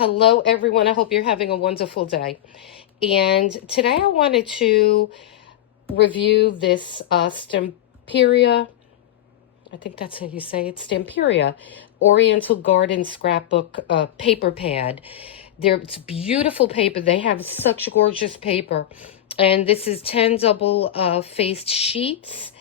Hello, everyone. I hope you're having a wonderful day. And today I wanted to review this Stamperia, I think that's how you say it, Stamperia Oriental Garden scrapbook paper pad. It's beautiful paper. They have such gorgeous paper. And this is 10 double faced sheets.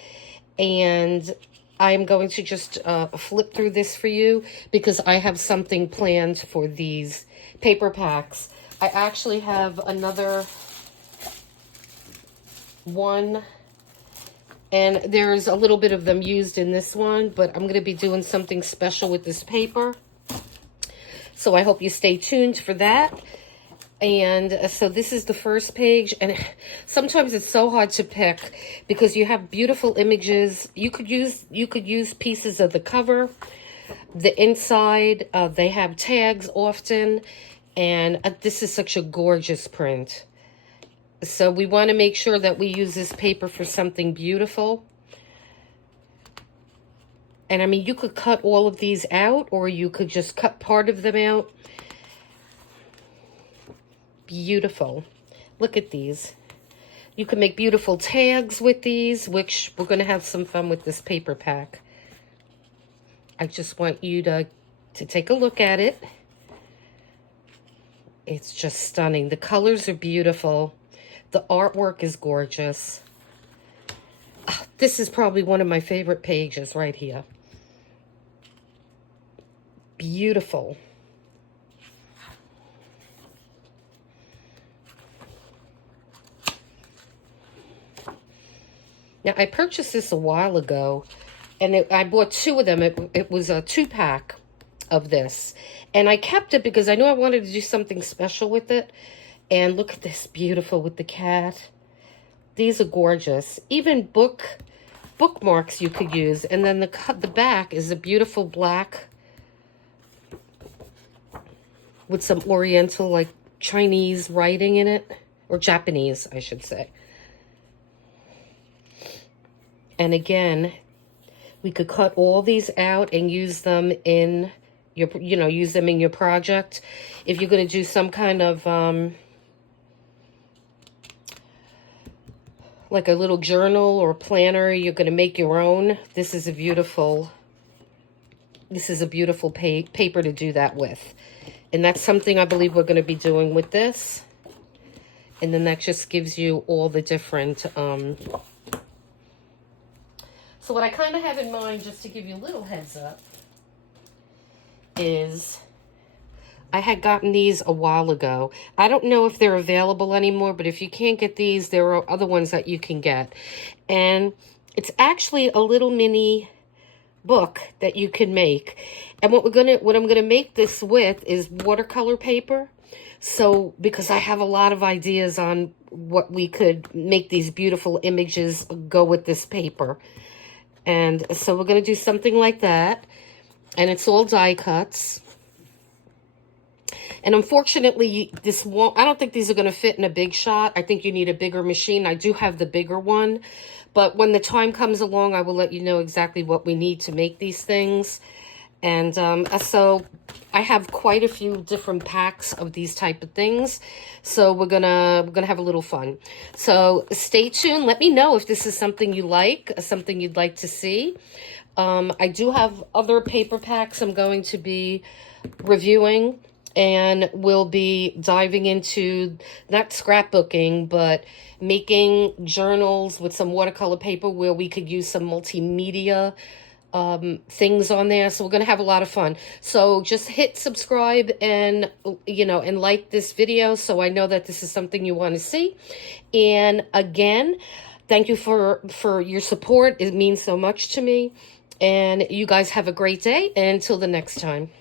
And I'm going to just flip through this for you because I have something planned for these paper packs. I actually have another one, and there's a little bit of them used in this one, but I'm going to be doing something special with this paper. So I hope you stay tuned for that. And so this is the first page, and sometimes it's so hard to pick because you have beautiful images. You could use pieces of the cover, the inside. They have tags often, and this is such a gorgeous print. So we want to make sure that we use this paper for something beautiful. And I mean, you could cut all of these out, or you could just cut part of them out. Beautiful. Look at these. You can make beautiful tags with these, which we're going to have some fun with this paper pack. I just want you to take a look at it. It's just stunning. The colors are beautiful. The artwork is gorgeous. Oh, this is probably one of my favorite pages right here. Beautiful. Now, I purchased this a while ago, and I bought two of them. It was a 2-pack of this. And I kept it because I knew I wanted to do something special with it. And look at this, beautiful with the cat. These are gorgeous. Even bookmarks you could use. And then the back is a beautiful black with some Oriental, like Chinese writing in it. Or Japanese, I should say. And again, we could cut all these out and use them in your, use them in your project. If you're going to do some kind of, like a little journal or planner, you're going to make your own. This is a beautiful paper to do that with. And that's something I believe we're going to be doing with this. And then that just gives you all the different, so what I kind of have in mind, just to give you a little heads up, is I had gotten these a while ago. I don't know if they're available anymore, but if you can't get these, there are other ones that you can get. And it's actually a little mini book that you can make. And what I'm gonna make this with is watercolor paper. So because I have a lot of ideas on what we could make these beautiful images go with this paper. And so we're going to do something like that. And it's all die cuts. And unfortunately, I don't think these are going to fit in a big shot. I think you need a bigger machine. I do have the bigger one. But when the time comes along, I will let you know exactly what we need to make these things. And so I have quite a few different packs of these type of things. So we're gonna have a little fun. So stay tuned. Let me know if this is something you like, something you'd like to see. I do have other paper packs I'm going to be reviewing, and we'll be diving into not scrapbooking, but making journals with some watercolor paper where we could use some multimedia things on there. So we're going to have a lot of fun. So just hit subscribe and, and like this video so I know that this is something you want to see. And again, thank you for your support. It means so much to me. And you guys have a great day. And until the next time.